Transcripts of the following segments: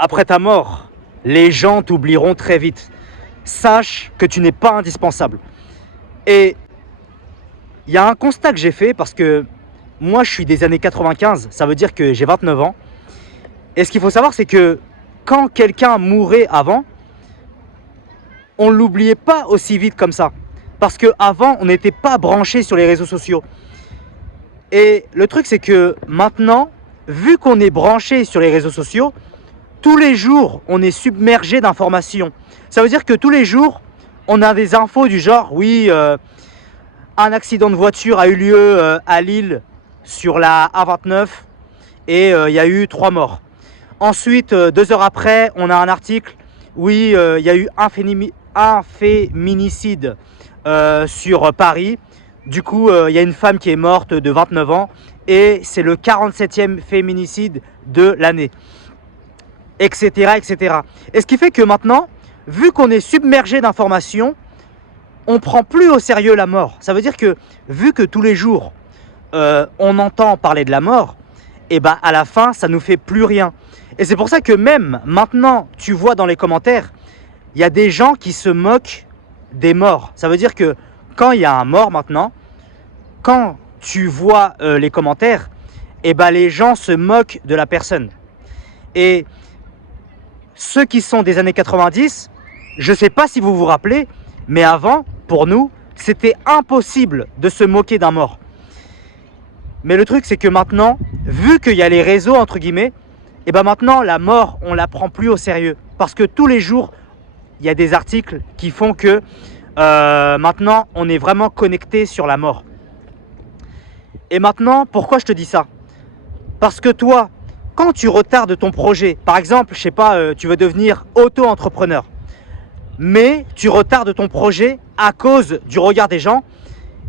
après ta mort, les gens t'oublieront très vite. Sache que tu n'es pas indispensable. Et il y a un constat que j'ai fait parce que moi, je suis des années 95, ça veut dire que j'ai 29 ans. Et ce qu'il faut savoir, c'est que quand quelqu'un mourait avant, on ne l'oubliait pas aussi vite comme ça. Parce qu'avant, on n'était pas branché sur les réseaux sociaux. Et le truc, c'est que maintenant, vu qu'on est branché sur les réseaux sociaux, tous les jours, on est submergé d'informations. Ça veut dire que tous les jours, on a des infos du genre, oui, un accident de voiture a eu lieu à Lille sur la A29 et il y a eu 3 morts. Ensuite, 2 heures après, on a un article, oui, il y a eu un féminicide sur Paris. Du coup, il y a une femme qui est morte de 29 ans et c'est le 47e féminicide de l'année, etc., etc. Et ce qui fait que maintenant, vu qu'on est submergé d'informations, on ne prend plus au sérieux la mort. Ça veut dire que, vu que tous les jours, on entend parler de la mort, et bah à la fin, ça ne nous fait plus rien. Et c'est pour ça que même maintenant, tu vois dans les commentaires, il y a des gens qui se moquent des morts. Ça veut dire que quand il y a un mort maintenant, quand tu vois les commentaires, et bah les gens se moquent de la personne. Et ceux qui sont des années 90, je ne sais pas si vous vous rappelez, mais avant, pour nous, c'était impossible de se moquer d'un mort. Mais le truc, c'est que maintenant, vu qu'il y a les réseaux, entre guillemets, et ben maintenant, la mort, on ne la prend plus au sérieux. Parce que tous les jours, il y a des articles qui font que maintenant, on est vraiment connecté sur la mort. Et maintenant, pourquoi je te dis ça? Parce que toi, quand tu retardes ton projet, par exemple, je sais pas, tu veux devenir auto-entrepreneur, mais tu retardes ton projet à cause du regard des gens,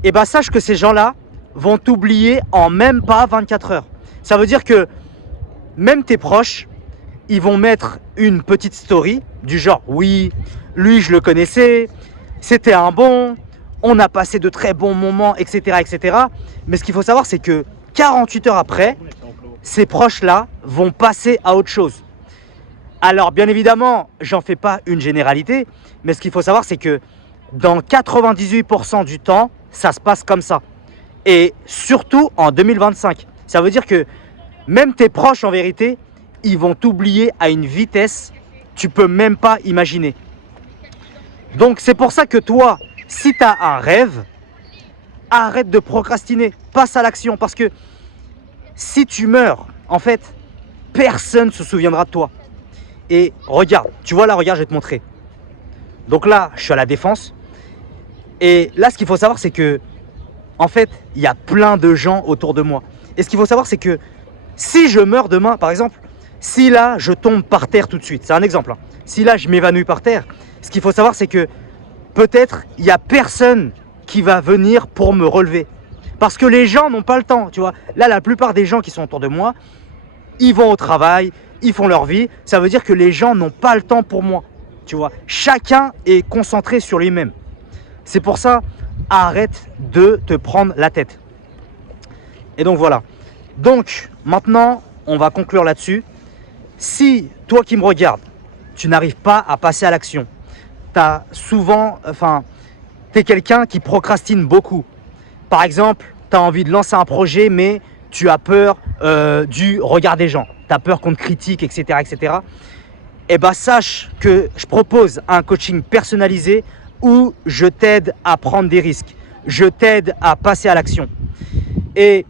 et ben sache que ces gens-là vont t'oublier en même pas 24 heures. Ça veut dire que même tes proches, ils vont mettre une petite story du genre, oui, lui je le connaissais, c'était un bon, on a passé de très bons moments, etc., etc. Mais ce qu'il faut savoir, c'est que 48 heures après, ces proches-là vont passer à autre chose. Alors bien évidemment, j'en fais pas une généralité, mais ce qu'il faut savoir, c'est que dans 98% du temps, ça se passe comme ça. Et surtout en 2025. Ça veut dire que même tes proches, en vérité, ils vont t'oublier à une vitesse tu peux même pas imaginer. Donc c'est pour ça que toi, si tu as un rêve, arrête de procrastiner, passe à l'action. Parce que si tu meurs, en fait, personne ne se souviendra de toi. Et regarde, tu vois là, regarde, je vais te montrer. Donc là, je suis à la Défense. Et là, ce qu'il faut savoir, c'est que, en fait, il y a plein de gens autour de moi. Et ce qu'il faut savoir, c'est que si je meurs demain, par exemple, si là, je tombe par terre tout de suite, c'est un exemple, hein. Si là, je m'évanouis par terre, ce qu'il faut savoir, c'est que peut-être, il n'y a personne qui va venir pour me relever. Parce que les gens n'ont pas le temps, tu vois. Là, la plupart des gens qui sont autour de moi, ils vont au travail, ils font leur vie. Ça veut dire que les gens n'ont pas le temps pour moi, tu vois. Chacun est concentré sur lui-même. C'est pour ça, arrête de te prendre la tête. Et donc voilà. Donc maintenant, on va conclure là-dessus. Si toi qui me regardes, tu n'arrives pas à passer à l'action, t'es quelqu'un qui procrastine beaucoup. Par exemple, tu as envie de lancer un projet, mais tu as peur du regard des gens. Tu as peur qu'on te critique, etc., etc. Eh bien, sache que je propose un coaching personnalisé où je t'aide à prendre des risques. Je t'aide à passer à l'action. Et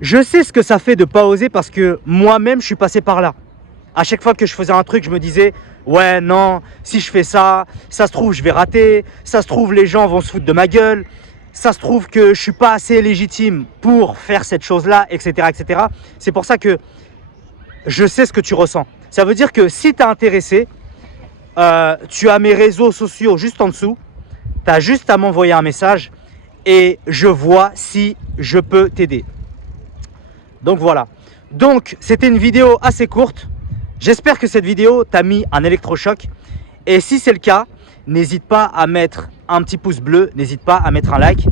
je sais ce que ça fait de ne pas oser parce que moi-même, je suis passé par là. À chaque fois que je faisais un truc, je me disais « Ouais, non, si je fais ça, ça se trouve, je vais rater. Ça se trouve, les gens vont se foutre de ma gueule. Ça se trouve que je ne suis pas assez légitime pour faire cette chose-là, etc. etc. » C'est pour ça que je sais ce que tu ressens. Ça veut dire que si tu es intéressé, tu as mes réseaux sociaux juste en dessous. Tu as juste à m'envoyer un message et je vois si je peux t'aider. Donc voilà. Donc c'était une vidéo assez courte. J'espère que cette vidéo t'a mis un électrochoc. Et si c'est le cas, n'hésite pas à mettre un petit pouce bleu, n'hésite pas à mettre un like.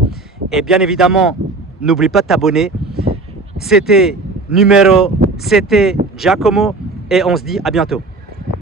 Et bien évidemment, n'oublie pas de t'abonner. C'était Giacomo et on se dit à bientôt.